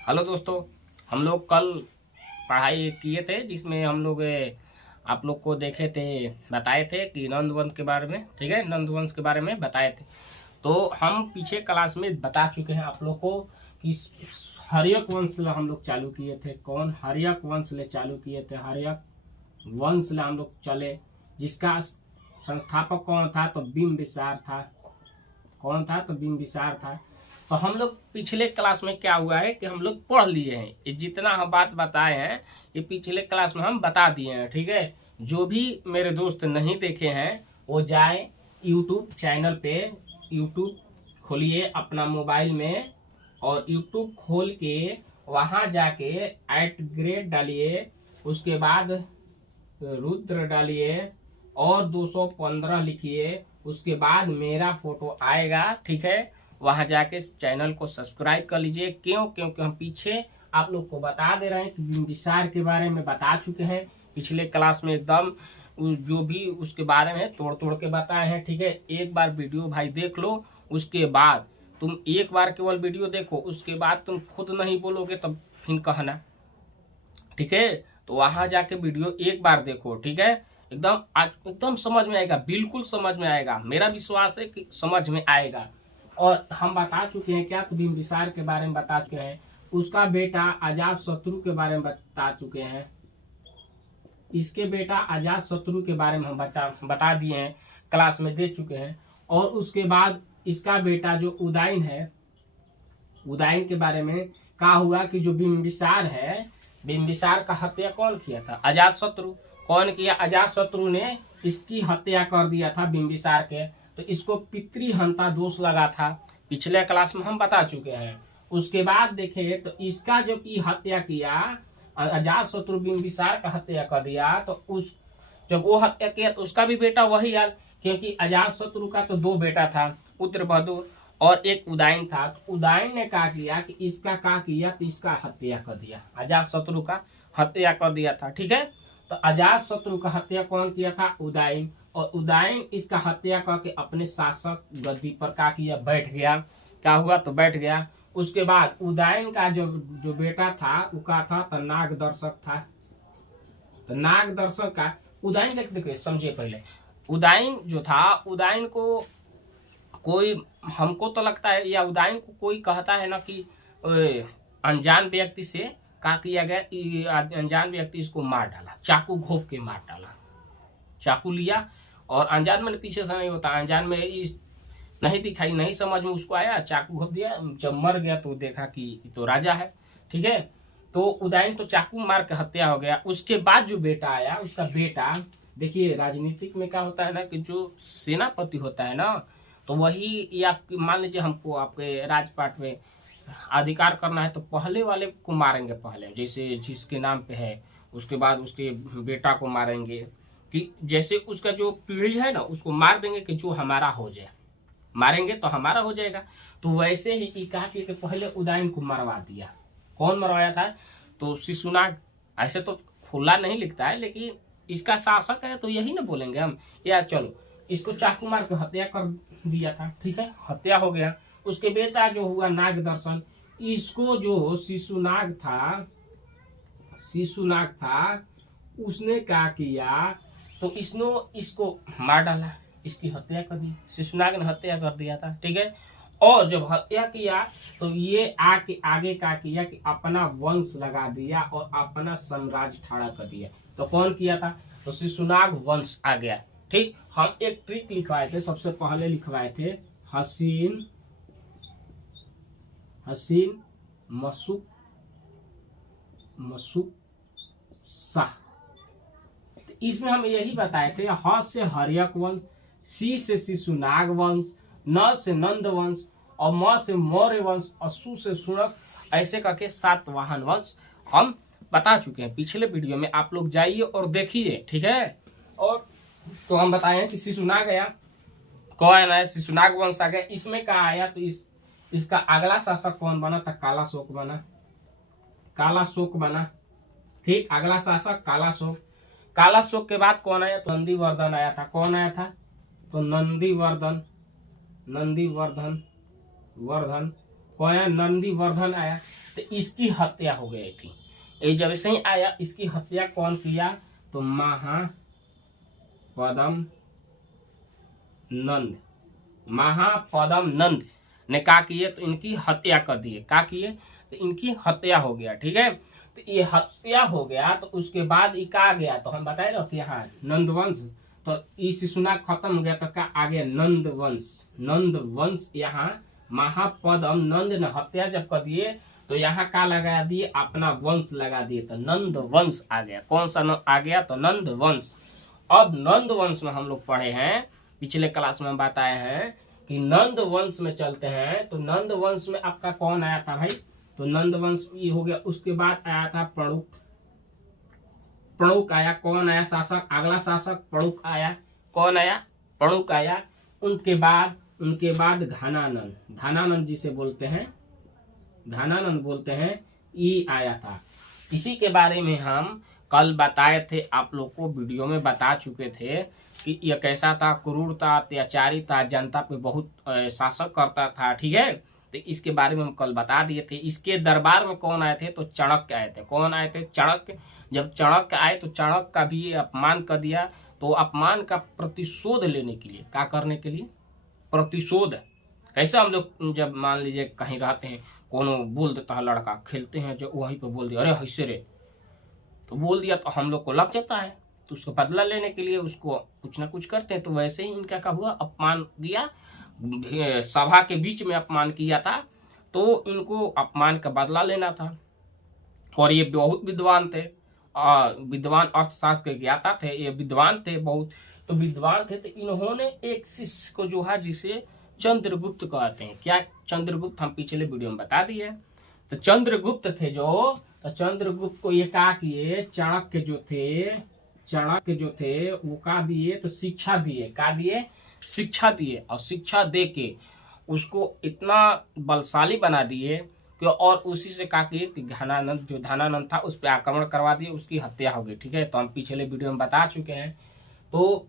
Hello दोस्तों, हम लोग कल पढ़ाई किए थे जिसमें हम लोग आप लोग को देखे थे, बताए थे कि नंदवंश के बारे में। ठीक है, नंदवंश के बारे में बताए थे। तो हम पीछे क्लास में बता चुके हैं आप लोग को कि हर्यक वंश हम लोग चालू किए थे। कौन? हर्यक वंश ले चालू किए थे। हर्यक वंश ले हम लोग चले, जिसका संस्थापक कौन था? तो बिंबिसार था। कौन था? तो बिंबिसार था। तो हम लोग पिछले क्लास में क्या हुआ है कि हम लोग पढ़ लिए हैं, ये जितना हम बात बताए हैं ये पिछले क्लास में हम बता दिए हैं। ठीक है, जो भी मेरे दोस्त नहीं देखे हैं वो जाए यूट्यूब चैनल पे, यूट्यूब खोलिए अपना मोबाइल में और यूट्यूब खोल के वहां जाके @ डालिए, उसके बाद रुद्र डालिए और 215 लिखिए, उसके बाद मेरा फोटो आएगा। ठीक है, वहां जाके चैनल को सब्सक्राइब कर लीजिए। क्यों? क्योंकि हम पीछे आप लोग को बता दे रहे हैं कि बिंबिसार के बारे में बता चुके हैं पिछले क्लास में, एकदम जो भी उसके बारे में तोड़ तोड़ के बताए हैं। ठीक है, एक बार वीडियो भाई देख लो, उसके बाद तुम एक बार केवल वीडियो देखो, उसके बाद तुम खुद नहीं बोलोगे तब फिर कहना। ठीक है, तो वहां जाके वीडियो एक बार देखो। ठीक है, एकदम समझ में आएगा, बिल्कुल समझ में आएगा, मेरा विश्वास है कि समझ में आएगा। और हम बता चुके हैं क्या? तो बिंबिसार के बारे में बता चुके हैं, उसका बेटा अजात शत्रु के बारे में बता चुके हैं, इसके बेटा अजात शत्रु के बारे में हम बता दिए हैं, क्लास में दे चुके हैं। और उसके बाद इसका बेटा जो उदयन है, उदयन के बारे में कहा हुआ कि जो बिंबिसार है, बिंबिसार का हत्या कौन किया था? अजात शत्रु। कौन किया? अजात शत्रु ने इसकी हत्या कर दिया था बिंबिसार के। तो इसको पितृहंता दोष लगा था, पिछले क्लास में हम बता चुके हैं। उसके बाद देखे तो इसका जो हत्या किया, अजात शत्रु बिंबिसार का हत्या कर दिया, तो उस जब वो हत्या किया तो उसका भी बेटा वही आया, क्योंकि अजात शत्रु का तो 2 बेटा था, पुत्रबहादुर और एक उदयन था। तो उदयन ने क्या किया कि इसका क्या किया? तो इसका हत्या कर दिया, अजात शत्रु का हत्या कर दिया था। ठीक है, तो अजात शत्रु का हत्या कौन किया था? उदयन। और उदयन इसका हत्या करके अपने शासक गद्दी पर क्या किया? बैठ गया। क्या हुआ? तो बैठ गया। उसके बाद उदयन का जो बेटा था वो क्या था? तो नागदर्शक था। तो नागदर्शक का उदयन देखिए, समझिए पहले। उदयन जो था, उदयन को कोई, हमको तो लगता है या उदयन को कोई कहता है ना कि अनजान व्यक्ति से क्या किया गया, अनजान व्यक्ति इसको मार डाला, चाकू घोंप के मार डाला। चाकू लिया और अनजान में पीछे से नहीं होता, अनजान में इस नहीं दिखाई, नहीं समझ में उसको आया, चाकू घोंप दिया। जब मर गया तो देखा कि तो राजा है। ठीक है, तो उदयन तो चाकू मार के हत्या हो गया। उसके बाद जो बेटा आया, उसका बेटा, देखिए राजनीतिक में क्या होता है ना कि जो सेनापति होता है ना, तो वही, या मान लीजिए हमको आपके राजपाट में अधिकार करना है तो पहले वाले को मारेंगे, पहले जैसे जिसके नाम पे है, उसके बाद उसके बेटा को मारेंगे, कि जैसे उसका जो पीढ़ी है ना उसको मार देंगे कि जो हमारा हो जाए, मारेंगे तो हमारा हो जाएगा। तो वैसे ही कहा कि पहले उदयन को मरवा दिया। कौन मरवाया था? तो शिशुनाग। ऐसे तो खुला नहीं लिखता है, लेकिन इसका शासक है तो यही ना बोलेंगे हम, या चलो इसको चाकू मार के हत्या कर दिया था। ठीक है, हत्या हो गया। उसके बेटा जो हुआ नागदर्शन, इसको जो शिशुनाग था, उसने क्या किया? तो इसको मार डाला, इसकी हत्या कर दी, शिशुनाग ने हत्या कर दिया था। ठीक है, और जब हत्या किया तो ये आगे क्या किया कि अपना वंश लगा दिया और अपना साम्राज्य खड़ा कर दिया। तो कौन किया था? तो शिशुनाग वंश आ गया। ठीक, हम एक ट्रिक लिखवाए थे, सबसे पहले लिखवाए थे हसीन मसूक शाह। इसमें हम यही बताए थे, ह से हर्यक वंश, सी से शिशुनाग वंश, न से नंद वंश, और म से मौर्य वंश, और सु से सुनक, ऐसे करके 7 वाहन वंश हम बता चुके हैं पिछले वीडियो में। आप लोग जाइए और देखिए। ठीक है, और तो हम बताए कि शिशुनाग आया, कौन आया? शिशुनाग वंश आ गया। इसमें क्या आया? तो इसका अगला शासक कौन बना था? कालाशोक बना। ठीक, अगला शासक कालाशोक। कालाशोक के बाद कौन आया? तो नंदीवर्धन आया था। कौन आया था? तो नंदीवर्धन कौन आया? नंदीवर्धन आया। तो इसकी हत्या हो गई थी। ये जब से ही आया, इसकी हत्या कौन किया? तो महापद्म नंद, महापद्म नंद ने क्या किए? तो इनकी हत्या कर दिए। क्या किए? तो इनकी हत्या हो गया। ठीक है, तो ये हत्या हो गया तो उसके बाद ये कहा गया? तो हम बताए ना कि यहाँ नंदवंश, तो ये शिशुनाग खत्म हो गया तो क्या आ गया? नंदवंश। नंदवंश यहाँ महापद्म नंद ने हत्या जब कर दिए तो यहाँ क्या लगा दिए? अपना वंश लगा दिए, तो नंद वंश आ गया। कौन सा आ गया? तो नंद वंश। अब नंद वंश में हम लोग पढ़े हैं, पिछले क्लास में हम बताए हैं कि नंद वंश में चलते हैं। तो नंद वंश में आपका कौन आया था भाई? तो नंद वंश ये हो गया। उसके बाद आया था प्रणुक। प्रणुक आया। कौन आया शासक? अगला शासक प्रणुक आया। कौन आया? प्रणुक आया। उनके बाद घनानंद, घनानंद जिसे बोलते हैं, घनानंद बोलते हैं, ये आया था। इसी के बारे में हम कल बताए थे, आप लोग को वीडियो में बता चुके थे कि यह कैसा था, क्रूर था, अत्याचारी था, जनता पे बहुत शासक करता था। ठीक है, तो इसके बारे में हम कल बता दिए थे। इसके दरबार में कौन आए थे? तो चाणक्य आए थे। कौन आए थे? चाणक्य। जब चाणक्य आए तो चाणक्य का भी अपमान कर दिया। तो अपमान का प्रतिशोध लेने के लिए, क्या करने के लिए? प्रतिशोध। कैसे हम लोग जब मान लीजिए कहीं रहते हैं, कोनो बोल देता है, लड़का खेलते हैं जो वहीं पे बोल दिया, अरे ऐसे रे, तो बोल दिया तो हम लोग को लग जाता है। तो उसको बदला लेने के लिए उसको कुछ ना कुछ करते हैं। तो वैसे ही इनका क्या हुआ? अपमान किया, सभा के बीच में अपमान किया था, तो इनको अपमान का बदला लेना था। और ये बहुत विद्वान थे, विद्वान अर्थशास्त्र के ज्ञाता थे, ये विद्वान थे बहुत। तो विद्वान थे तो इन्होंने एक शिष्य को जो है, जिसे चंद्रगुप्त कहते हैं। क्या? चंद्रगुप्त हम पिछले वीडियो में बता दिए। तो चंद्रगुप्त थे जो, तो चंद्रगुप्त को ये क्या किए? चाणक्य जो थे वो क्या दिए? तो शिक्षा दिए। क्या दिए? शिक्षा दिए। और शिक्षा दे के उसको इतना बलशाली बना दिए कि, और उसी से क्या किए कि घनानंद, जो धनानंद था, उस पर आक्रमण करवा दिए, उसकी हत्या हो गई। ठीक है, तो हम पिछले वीडियो में बता चुके हैं। तो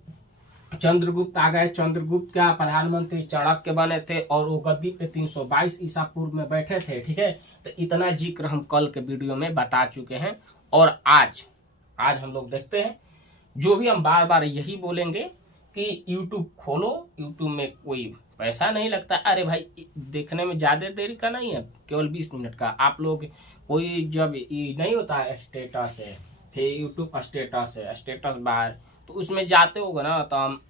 चंद्रगुप्त आ गए। चंद्रगुप्त क्या प्रधानमंत्री चाणक्य बने थे और वो गद्दी पे 322 ईसा पूर्व में बैठे थे। ठीक है, तो इतना जिक्र हम कल के वीडियो में बता चुके हैं। और आज हम लोग देखते हैं, जो भी हम बार बार यही बोलेंगे कि YouTube खोलो, YouTube में कोई पैसा नहीं लगता। अरे भाई, देखने में ज्यादा देरी का नहीं है, केवल 20 मिनट का। आप लोग कोई जब ये नहीं होता है स्टेटस है, फिर यूट्यूब स्टेटस है, स्टेटस बाहर, तो उसमें जाते होगे ना, तो हम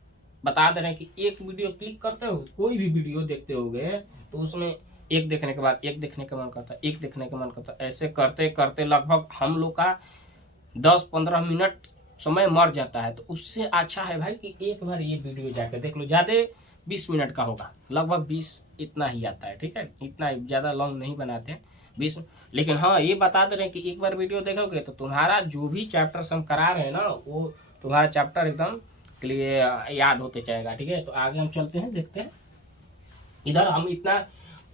बता दे रहे हैं कि एक वीडियो क्लिक करते हो, कोई भी वीडियो देखते होगे, तो उसमें एक देखने के बाद एक देखने का मन करता है, एक देखने का मन करता है। ऐसे करते करते लगभग हम लोग का 10-15 मिनट समय मर जाता है। तो उससे अच्छा है भाई कि एक बार ये वीडियो जाकर देख लो। ज़्यादा 20 मिनट का होगा, लगभग 20 इतना ही आता है। ठीक है, इतना ज़्यादा लॉन्ग नहीं बनाते हैं, 20। लेकिन हाँ, ये बता दे रहे हैं कि एक बार वीडियो देखोगे तो तुम्हारा जो भी चैप्टर्स हम करा रहे हैं ना, वो तुम्हारा चैप्टर एकदम क्लियर याद होते जाएगा। ठीक है, तो आगे हम चलते हैं, देखते हैं। इधर हम इतना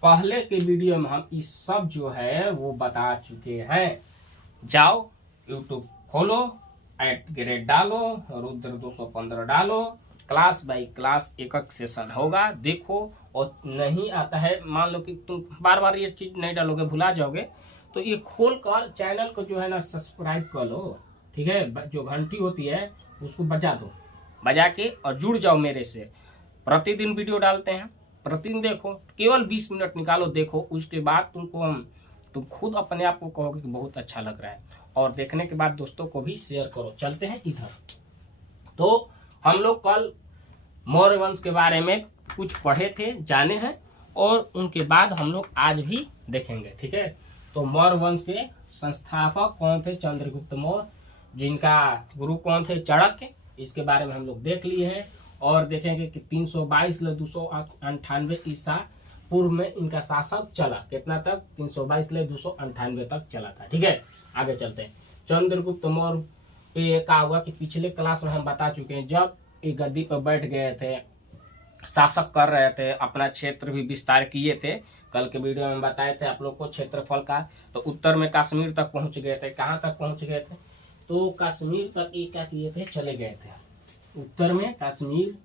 पहले के वीडियो में हम इस सब जो है वो बता चुके हैं। जाओ यूट्यूब खोलो, @ डालो, रुद्र 215 डालो, क्लास बाय क्लास एक सेशन होगा, देखो। और नहीं आता है, मान लो कि तुम बार बार ये चीज नहीं डालोगे, भुला जाओगे, तो ये खोल कर चैनल को जो है ना सब्सक्राइब कर लो। ठीक है, जो घंटी होती है उसको बजा दो, बजा के और जुड़ जाओ मेरे से। प्रतिदिन वीडियो डालते हैं, प्रतिदिन देखो, केवल 20 मिनट निकालो, देखो। उसके बाद तुम खुद अपने आप को कहोगे कि बहुत अच्छा लग रहा है। और देखने के बाद दोस्तों को भी शेयर करो। चलते हैं इधर। तो हम लोग कल मौर्य वंश के बारे में कुछ पढ़े थे, जाने हैं, और उनके बाद हम लोग आज भी देखेंगे। ठीक है, तो मौर्य वंश के संस्थापक कौन थे? चंद्रगुप्त मौर्य। जिनका गुरु कौन थे? चाणक्य। इसके बारे में हम लोग देख लिए हैं और देखेंगे कि 322 से 298 ईसा पूर्व में इनका शासक चला। कितना तक? 322 से 298 तक चला था। ठीक है, आगे चलते हैं। चंद्रगुप्त मौर्य पे क्या हुआ कि पिछले क्लास में हम बता चुके हैं, जब ये गद्दी पर बैठ गए थे, शासक कर रहे थे, अपना क्षेत्र भी विस्तार किए थे। कल के वीडियो में बताए थे आप लोग को क्षेत्रफल का। तो उत्तर में कश्मीर तक पहुंच गए थे। कहाँ तक पहुंच गए थे? तो कश्मीर तक ये क्या किए थे? चले गए थे। उत्तर में कश्मीर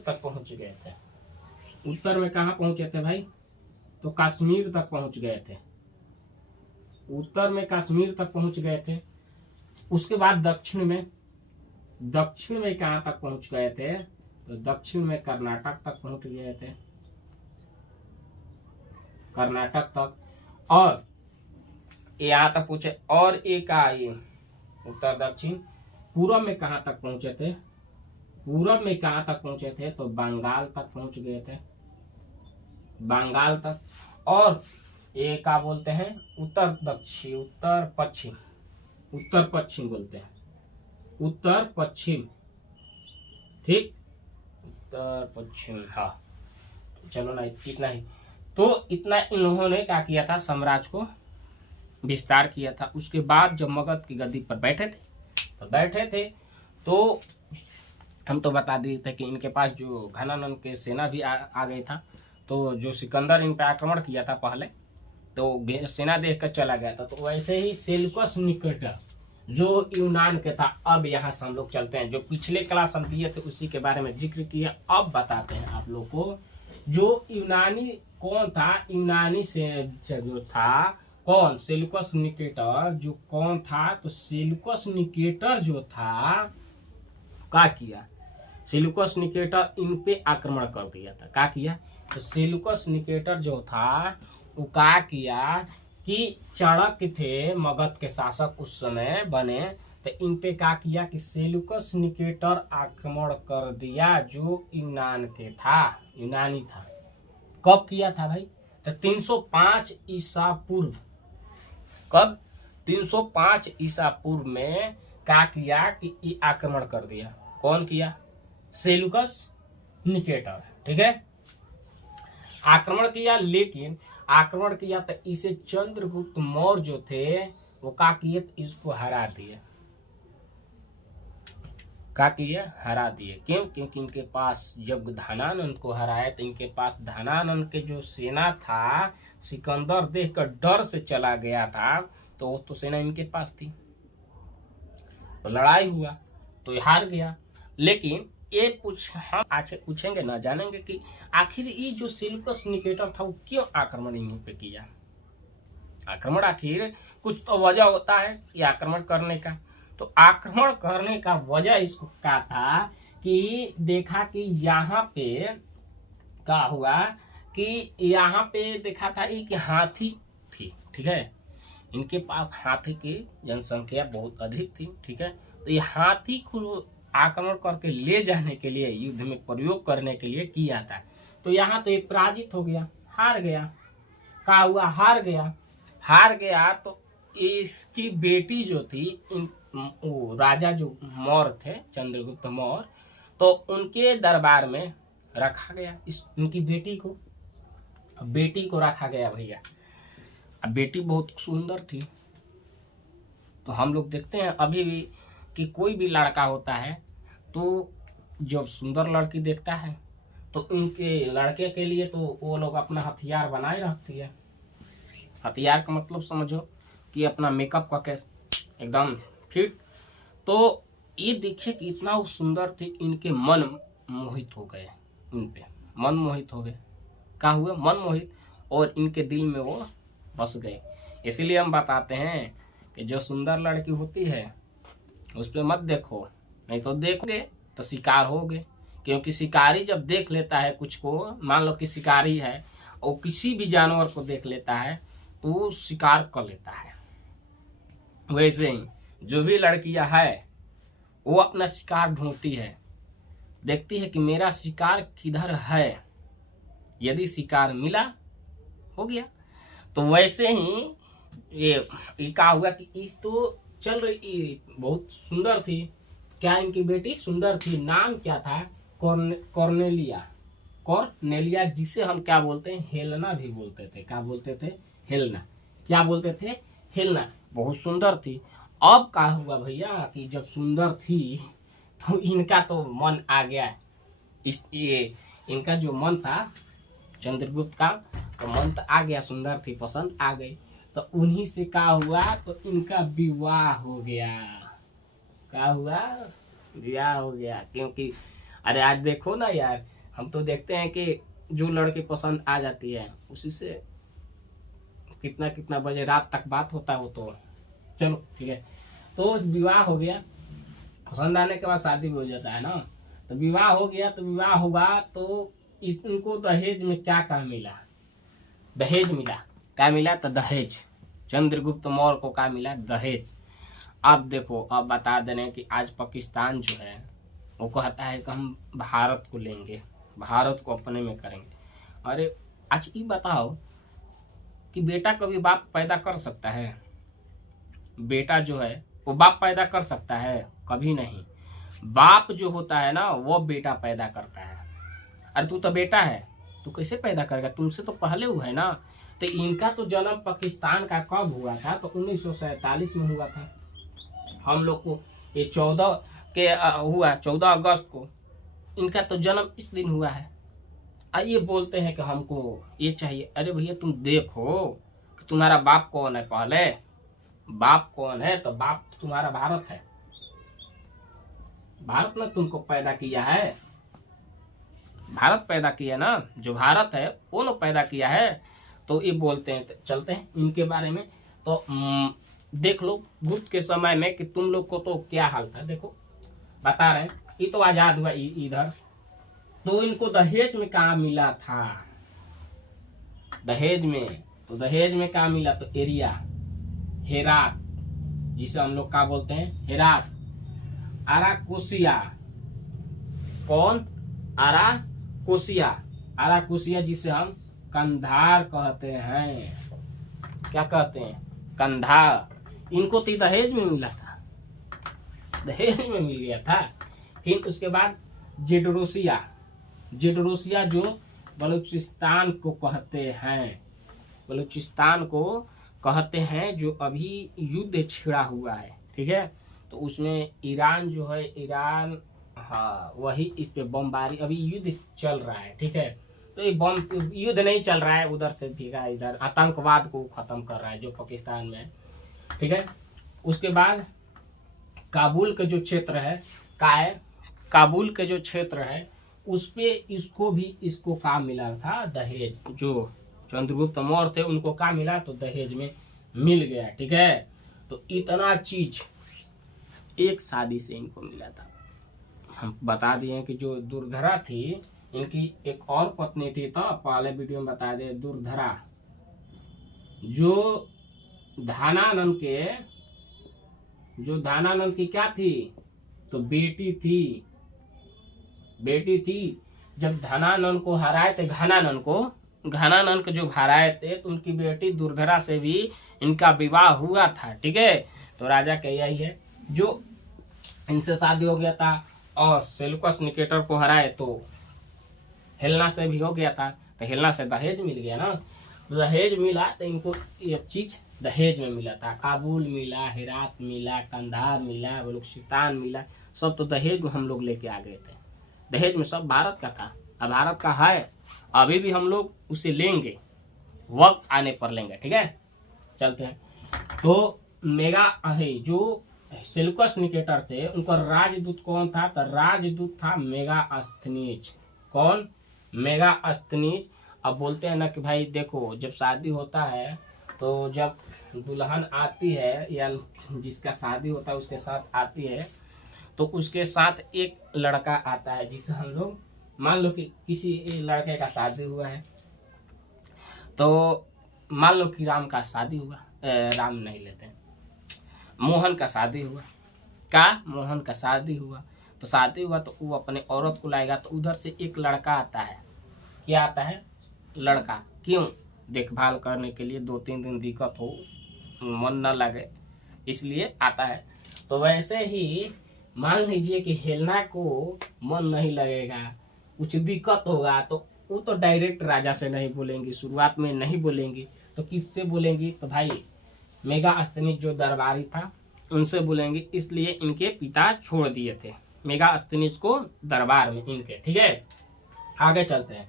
तक पहुंच गए थे। उत्तर में कहाँ पहुंचे थे भाई? तो कश्मीर तक पहुंच गए थे, उत्तर में कश्मीर तक पहुंच गए थे। उसके बाद दक्षिण में कहां तक पहुंच गए थे, तो दक्षिण में कर्नाटक तक पहुंच गए थे, कर्नाटक तक। और यहां तक पहुंचे, और एक आई उत्तर दक्षिण। पूरब में कहां तक पहुंचे थे, पूरब में कहां तक पहुंचे थे, तो बंगाल तक पहुंच गए थे, बंगाल तक। और ये क्या बोलते हैं, उत्तर दक्षिण, उत्तर पश्चिम, उत्तर पश्चिम बोलते हैं, उत्तर पश्चिम, ठीक, उत्तर पश्चिम। हाँ चलो ना, इतना ही। तो इतना इन लोगों ने क्या किया था, साम्राज्य को विस्तार किया था। उसके बाद जब मगध की गद्दी पर बैठे थे तो हम तो बता दिए थे कि इनके पास जो घनानंद के सेना भी आ गई था। तो जो सिकंदर इन पर आक्रमण किया था पहले, तो सेना देख कर चला गया था। तो वैसे ही सेल्यूकस निकेटर जो यूनान के था, अब यहाँ से हम लोग चलते हैं, जो पिछले क्लास हम दिए थे उसी के बारे में जिक्र किया। अब बताते हैं आप लोग को, जो यूनानी कौन था, यूनानी से जो था कौन, सेल्यूकस निकेटर जो कौन था, तो सेल्यूकस निकेटर जो था क्या किया, सेल्यूकस निकेटर इन पे आक्रमण कर दिया था। क्या किया, तो सेल्यूकस निकेटर जो था वो क्या किया कि चाणक्य थे मगध के शासक उस समय बने, तो इन पे क्या किया कि सेल्यूकस निकेटर आक्रमण कर दिया जो यूनान के था, यूनानी था। कब किया था भाई, तो 305 ईसा पूर्व। कब, 305 ईसा पूर्व में क्या किया कि ये आक्रमण कर दिया। कौन किया, सेल्यूकस निकेटर, ठीक है, आक्रमण किया। लेकिन आक्रमण किया तो इसे चंद्रगुप्त मौर्य जो थे वो क्या किए, इसको हरा दिए। क्या किए, हरा दिए। क्यों, क्योंकि इनके पास जब धनानंद को हराए तो इनके पास धनानंद के जो सेना था, सिकंदर देखकर डर से चला गया था, तो वो तो सेना इनके पास थी, तो लड़ाई हुआ तो ये हार गया। लेकिन ये हम आज पूछेंगे ना, जानेंगे कि आखिर ये जो सेल्यूकस निकेटर था वो क्यों आक्रमण इन्हीं पे किया। आक्रमण आखिर कुछ तो वजह होता है ये आक्रमण करने का। तो आक्रमण करने का वजह इसको क्या था कि देखा कि यहाँ पे क्या हुआ कि यहाँ पे देखा था कि हाथी थी, ठीक है, इनके पास हाथी की जनसंख्या बहुत अधिक थी, ठीक है। तो ये हाथी को आक्रमण करके ले जाने के लिए, युद्ध में प्रयोग करने के लिए किया था। तो यहाँ तो ये पराजित हो गया, हार गया। क्या हुआ, हार गया। तो इसकी बेटी जो थी, वो राजा जो मौर्य थे, चंद्रगुप्त मौर्य, तो उनके दरबार में रखा गया उनकी बेटी को रखा गया भैया। अब बेटी बहुत सुंदर थी। तो हम लोग देखते हैं अभी भी कि कोई भी लड़का होता है तो जब सुंदर लड़की देखता है तो उनके लड़के के लिए तो वो लोग अपना हथियार बनाए रखती है। हथियार का मतलब समझो कि अपना मेकअप करके एकदम फिट। तो ये देखिए कि इतना वो सुंदर थे, इनके मन मोहित हो गए, इन पे मन मोहित हो गए। क्या हुआ, मन मोहित, और इनके दिल में वो बस गए। इसीलिए हम बताते हैं कि जो सुंदर लड़की होती है उस पर मत देखो, नहीं तो देखोगे तो शिकार होगे। क्योंकि शिकारी जब देख लेता है कुछ को, मान लो कि शिकारी है और किसी भी जानवर को देख लेता है तो वो शिकार कर लेता है। वैसे ही जो भी लड़कियां है वो अपना शिकार ढूंढती है, देखती है कि मेरा शिकार किधर है, यदि शिकार मिला हो गया। तो वैसे ही ये क्या हुआ कि इस तो चल रही, बहुत सुंदर थी। क्या इनकी बेटी सुंदर थी, नाम क्या था, कॉर्नेलिया, जिसे हम क्या बोलते हैं, हेलना भी बोलते थे। क्या बोलते थे, हेलना। क्या बोलते थे, हेलना। बहुत सुंदर थी। अब क्या हुआ भैया कि जब सुंदर थी तो इनका तो मन आ गया, इनका जो मन था चंद्रगुप्त का, तो मन तो आ गया, सुंदर थी, पसंद आ गई। तो उन्हीं से क्या हुआ, तो इनका विवाह हो गया। क्या हुआ, विवाह हो गया। क्योंकि अरे आज देखो ना यार, हम तो देखते हैं कि जो लड़की पसंद आ जाती है उसी से कितना कितना बजे रात तक बात होता है वो तो चलो ठीक है। तो विवाह हो गया, पसंद आने के बाद शादी भी हो जाता है ना। तो विवाह हो गया, तो विवाह हुआ तो इनको दहेज में क्या क्या मिला, दहेज मिला, क्या मिला तो दहेज। चंद्रगुप्त मौर्य को क्या मिला, दहेज। अब देखो, अब बता दे रहे हैं कि आज पाकिस्तान जो है वो कहता है कि हम भारत को लेंगे, भारत को अपने में करेंगे। अरे आज ये बताओ कि बेटा कभी बाप पैदा कर सकता है? बेटा जो है वो बाप पैदा कर सकता है? कभी नहीं। बाप जो होता है ना वो बेटा पैदा करता है। अरे तू तो बेटा है, तू कैसे पैदा करेगा, तुमसे तो पहले हुआ है ना। तो इनका तो जन्म पाकिस्तान का कब हुआ था, तो 1947 में हुआ था। हम लोग को ये 14 के हुआ, 14 अगस्त को इनका तो जन्म इस दिन हुआ है। ये बोलते हैं कि हमको ये चाहिए। अरे भैया तुम देखो कि तुम्हारा बाप कौन है, पहले बाप कौन है, तो बाप तो तुम्हारा भारत है। भारत ने तुमको पैदा किया है, भारत पैदा किया ना, जो भारत है वो न पैदा किया है। तो ये बोलते हैं, तो चलते हैं इनके बारे में। तो देख लो गुप्त के समय में कि तुम लोग को तो क्या हाल था, देखो बता रहे हैं। ये तो आजाद हुआ इधर, तो इनको दहेज में क्या मिला था, दहेज में, तो दहेज में क्या मिला, तो एरिया, हेरात, जिसे हम लोग क्या बोलते हैं, हेरात, आराकोसिया। कौन, आराकोसिया, आराकोसिया जिसे हम कंधार कहते हैं। क्या कहते हैं, कंधार। इनको तो दहेज में मिला था, दहेज में मिल गया था। फिर उसके बाद जेडरोसिया, जेडरोसिया जो बलूचिस्तान को कहते हैं, बलूचिस्तान को कहते हैं, जो अभी युद्ध छिड़ा हुआ है, ठीक है। तो उसमें ईरान जो है, ईरान, हाँ वही इस पे बमबारी, अभी युद्ध चल रहा है, ठीक है। तो ये बम युद्ध नहीं चल रहा है, उधर से भीगा, इधर आतंकवाद को खत्म कर रहा है जो पाकिस्तान में, ठीक है। उसके बाद काबुल के जो क्षेत्र है, का है, काबुल के जो क्षेत्र है उस पे इसको भी, इसको का मिला था, दहेज। जो चंद्रगुप्त मौर्य थे उनको का मिला, तो दहेज में मिल गया, ठीक है। तो इतना चीज एक शादी से इनको मिला था। हम बता दिए कि जो दुर्धरा थी, इनकी एक और पत्नी थी, तो पहले वीडियो में बता दे, दुर्धरा, जो धानानंद के, जो धानानंद की क्या थी, तो बेटी थी, बेटी थी। जब धनानंद को हराए थे, घनानंद को, घनानंद को जो हराए थे, तो उनकी बेटी दुर्धरा से भी इनका विवाह हुआ था, ठीक है। तो राजा का यही है, जो इनसे शादी हो गया था। और सेल्यूकस निकेटर को हराए तो हेलना से भी हो गया था, तो हेलना से दहेज मिल गया ना। तो दहेज मिला तो इनको ये चीज दहेज में मिला था। काबुल मिला, हेरात मिला, कंधार मिला, बलूचिस्तान मिला, सब तो दहेज में हम लोग लेके आ गए थे। दहेज में सब भारत का था, अब भारत का है, अभी भी हम लोग उसे लेंगे, वक्त आने पर लेंगे, ठीक है। चलते हैं। तो मेगा है जो सेल्यूकस निकेटर थे, उनका राजदूत कौन था, तो राजदूत था मेगास्थनीज। कौन, मेगास्थनीज। अब बोलते हैं ना कि भाई देखो, जब शादी होता है तो जब दुल्हन आती है या जिसका शादी होता है उसके साथ आती है, तो उसके साथ एक लड़का आता है, जिसे हम लोग, मान लो कि किसी लड़के का शादी हुआ है, तो मान लो कि राम का शादी हुआ, राम नहीं लेते, मोहन का शादी हुआ, का मोहन का शादी हुआ। तो शादी हुआ तो वो अपने औरत को लाएगा, तो उधर से एक लड़का आता है। क्या आता है, लड़का। क्यों, देखभाल करने के लिए, 2-3 दिन दिक्कत हो, मन न लगे, इसलिए आता है। तो वैसे ही मान लीजिए कि हेलना को मन नहीं लगेगा, कुछ दिक्कत होगा, तो वो तो डायरेक्ट राजा से नहीं बोलेंगी, शुरुआत में नहीं बोलेंगी, तो किससे बोलेंगी, तो भाई मेगास्थनीज जो दरबारी था उनसे बोलेंगे। इसलिए इनके पिता छोड़ दिए थे मेगास्थनीज को दरबार में इनके, ठीक है। आगे चलते हैं।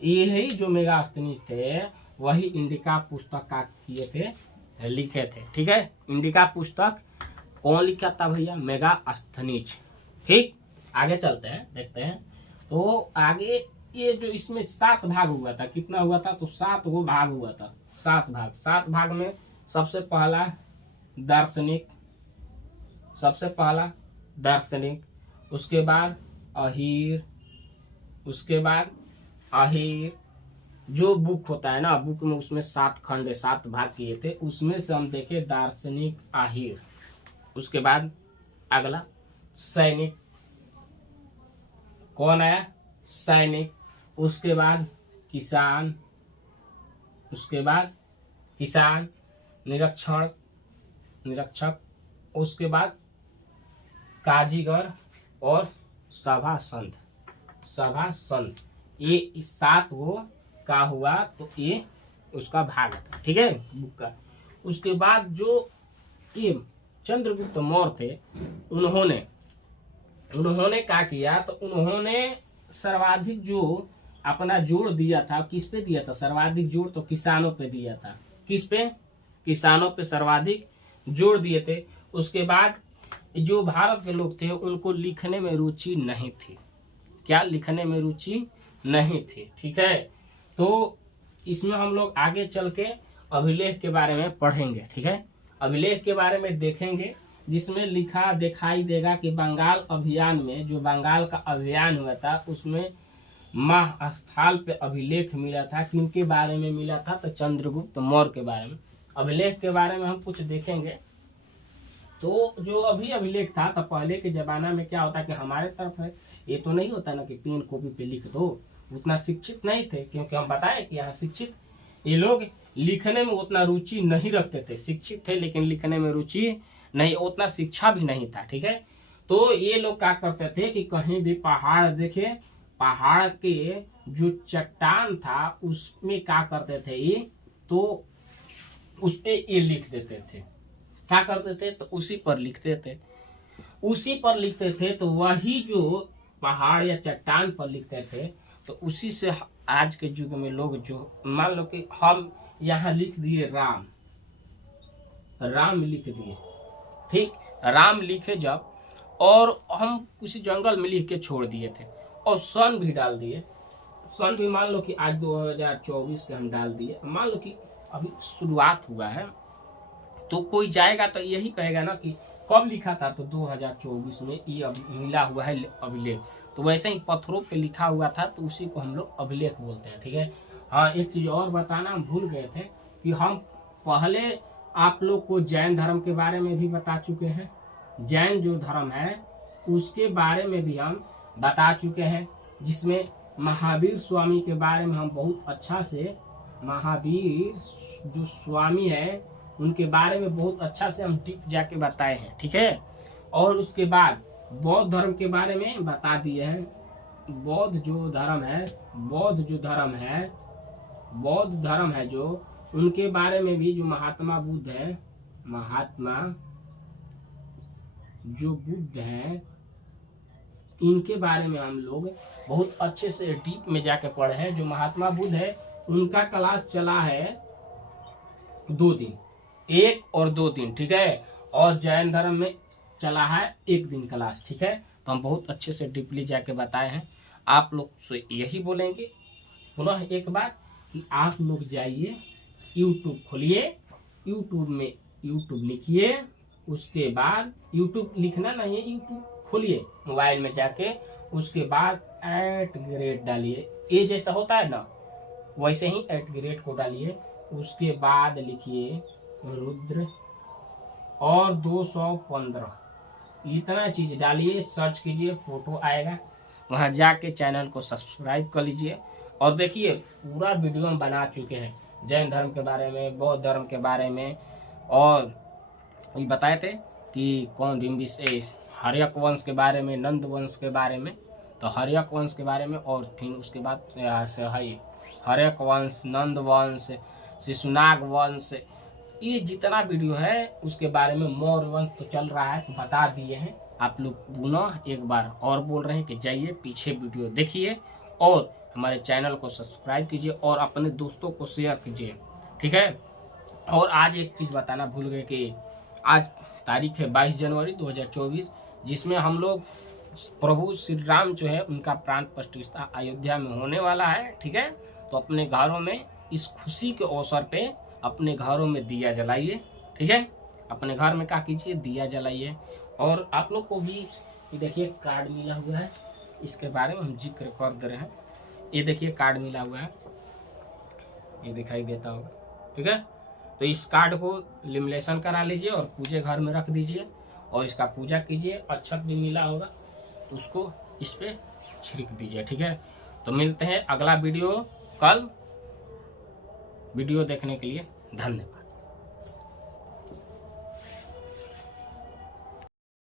यही जो मेगास्थनीज थे वही इंडिका पुस्तक का किए थे, लिखे थे, ठीक है। इंडिका पुस्तक कौन लिखा था भैया, मेगास्थनीज, ठीक। आगे चलते हैं, देखते हैं। तो आगे ये जो इसमें 7 भाग हुआ था, कितना हुआ था, तो 7 वो भाग हुआ था, 7 भाग। 7 भाग में सबसे पहला दार्शनिक, सबसे पहला दार्शनिक, उसके बाद अहीर, उसके बाद अहीर जो बुक होता है ना, बुक में उसमें 7 खंड 7 भाग किए थे, उसमें से हम देखे दार्शनिक अहीर। उसके बाद अगला सैनिक, कौन आया, सैनिक। उसके बाद किसान, उसके बाद किसान, निरक्षण, निरक्षक, उसके बाद काजीगर और सभासंत, सभासंत। ये 7 वो का हुआ, तो ये उसका भाग था, ठीक है, बुक का। उसके बाद जो ये चंद्रगुप्त मौर्य थे, उन्होंने क्या किया, तो उन्होंने सर्वाधिक जो अपना जोर दिया था, किस पे दिया था सर्वाधिक जोर, तो किसानों पे दिया था। किस पे, किसानों पे सर्वाधिक जोर दिए थे। उसके बाद जो भारत के लोग थे उनको लिखने में रुचि नहीं थी, क्या, लिखने में रुचि नहीं थी, ठीक है। तो इसमें हम लोग आगे चल के अभिलेख के बारे में पढ़ेंगे, ठीक है, अभिलेख के बारे में देखेंगे, जिसमें लिखा दिखाई देगा कि बंगाल अभियान में, जो बंगाल का अभियान हुआ था, उसमें महास्थल पे अभिलेख मिला था। किनके बारे में मिला था, तो चंद्रगुप्त मौर्य के बारे में। अभिलेख के बारे में हम कुछ देखेंगे। तो जो अभी अभिलेख था, तो पहले के जमाना में क्या होता कि हमारे तरफ है, ये तो नहीं होता ना कि पेन कॉपी पे लिख दो, उतना शिक्षित नहीं थे, क्योंकि हम बताए कि यहाँ शिक्षित ये लोग लिखने में उतना रुचि नहीं रखते थे, शिक्षित थे लेकिन लिखने में रुचि नहीं, उतना शिक्षा भी नहीं था, ठीक है। तो ये लोग क्या करते थे कि कहीं भी पहाड़ देखे, पहाड़ के जो चट्टान था उसमें क्या करते थे ये, तो उस पे ये लिख देते थे, क्या करते थे, तो उसी पर लिखते थे, उसी पर लिखते थे। तो वही जो पहाड़ या चट्टान पर लिखते थे, तो उसी से आज के युग में लोग, जो मान लो कि हम यहाँ लिख दिए राम, राम लिख दिए, ठीक, राम लिखे जब, और हम किसी जंगल में लिख के छोड़ दिए थे, और सन भी डाल दिए, सन भी मान लो कि आज 2024 के हम डाल दिए, मान लो कि अभी शुरुआत हुआ है, तो कोई जाएगा तो यही कहेगा ना कि कब लिखा था, तो 2024 में ये अभी मिला हुआ है अभिलेख। तो वैसे ही पत्थरों पे लिखा हुआ था, तो उसी को हम लोग अभिलेख बोलते हैं, ठीक है। हाँ, एक चीज और बताना हम भूल गए थे कि हम पहले आप लोग को जैन धर्म के बारे में भी बता चुके हैं, जैन जो धर्म है उसके बारे में भी हम बता चुके हैं, जिसमें महावीर स्वामी के बारे में हम बहुत अच्छा से, महावीर जो स्वामी है उनके बारे में बहुत अच्छा से हम डीप जाके बताए हैं, ठीक है। और उसके बाद बौद्ध धर्म के बारे में बता दिए हैं, बौद्ध जो धर्म है, बौद्ध जो धर्म है, बौद्ध धर्म है जो, उनके बारे में भी, जो महात्मा बुद्ध है, महात्मा जो बुद्ध हैं, इनके बारे में हम लोग बहुत अच्छे से डीप में जाके पढ़े हैं। जो महात्मा बुद्ध है उनका क्लास चला है 2 दिन, 1 और 2 दिन, ठीक है। और जैन धर्म में चला है 1 दिन क्लास, ठीक है। तो हम बहुत अच्छे से डीपली जाके बताए हैं। आप लोग से यही बोलेंगे पुनः एक बार कि आप लोग जाइए, यूट्यूब खोलिए, यूट्यूब में यूट्यूब लिखिए, उसके बाद यूट्यूब लिखना नहीं है, यूट्यूब खोलिए मोबाइल में जाके, उसके बाद @ डालिए, ये जैसा होता है ना वैसे ही @ को डालिए, उसके बाद लिखिए रुद्र और 215, इतना चीज डालिए, सर्च कीजिए, फोटो आएगा, वहां जाके चैनल को सब्सक्राइब कर लीजिए। और देखिए पूरा वीडियो हम बना चुके हैं जैन धर्म के बारे में, बौद्ध धर्म के बारे में, और ये बताए थे कि कौन बिम्बिसार, हर्यक वंश के बारे में, नंद वंश के बारे में, तो हर्यक वंश के बारे में, और फिर उसके बाद हर्यक वंश, नंद वंश, शिशुनाग वंश, ये जितना वीडियो है उसके बारे में, मौर्य वंश तो चल रहा है तो बता दिए हैं। आप लोग पुनः एक बार और बोल रहे हैं कि जाइए पीछे वीडियो देखिए, और हमारे चैनल को सब्सक्राइब कीजिए, और अपने दोस्तों को शेयर कीजिए, ठीक है। और आज एक चीज़ बताना भूल गए कि आज तारीख है 22 जनवरी 2024, जिसमें हम लोग प्रभु श्री राम जो है उनका प्राण प्रतिष्ठा अयोध्या में होने वाला है। ठीक है, तो अपने घरों में इस खुशी के अवसर पे अपने घरों में दिया जलाइए। ठीक है, अपने घर में क्या कीजिए, दिया जलाइए। और आप लोग को भी ये देखिए कार्ड मिला हुआ है, इसके बारे में हम जिक्र कर दे रहे हैं। ये देखिए कार्ड मिला हुआ है, ये दिखाई देता होगा। ठीक है, तो इस कार्ड को लिमिनेशन करा लीजिए और पूजे घर में रख दीजिए और इसका पूजा कीजिए। अक्षत भी मिला होगा तो उसको इस पे छिड़क दीजिए। ठीक है, तो मिलते हैं अगला वीडियो कल। वीडियो देखने के लिए धन्यवाद।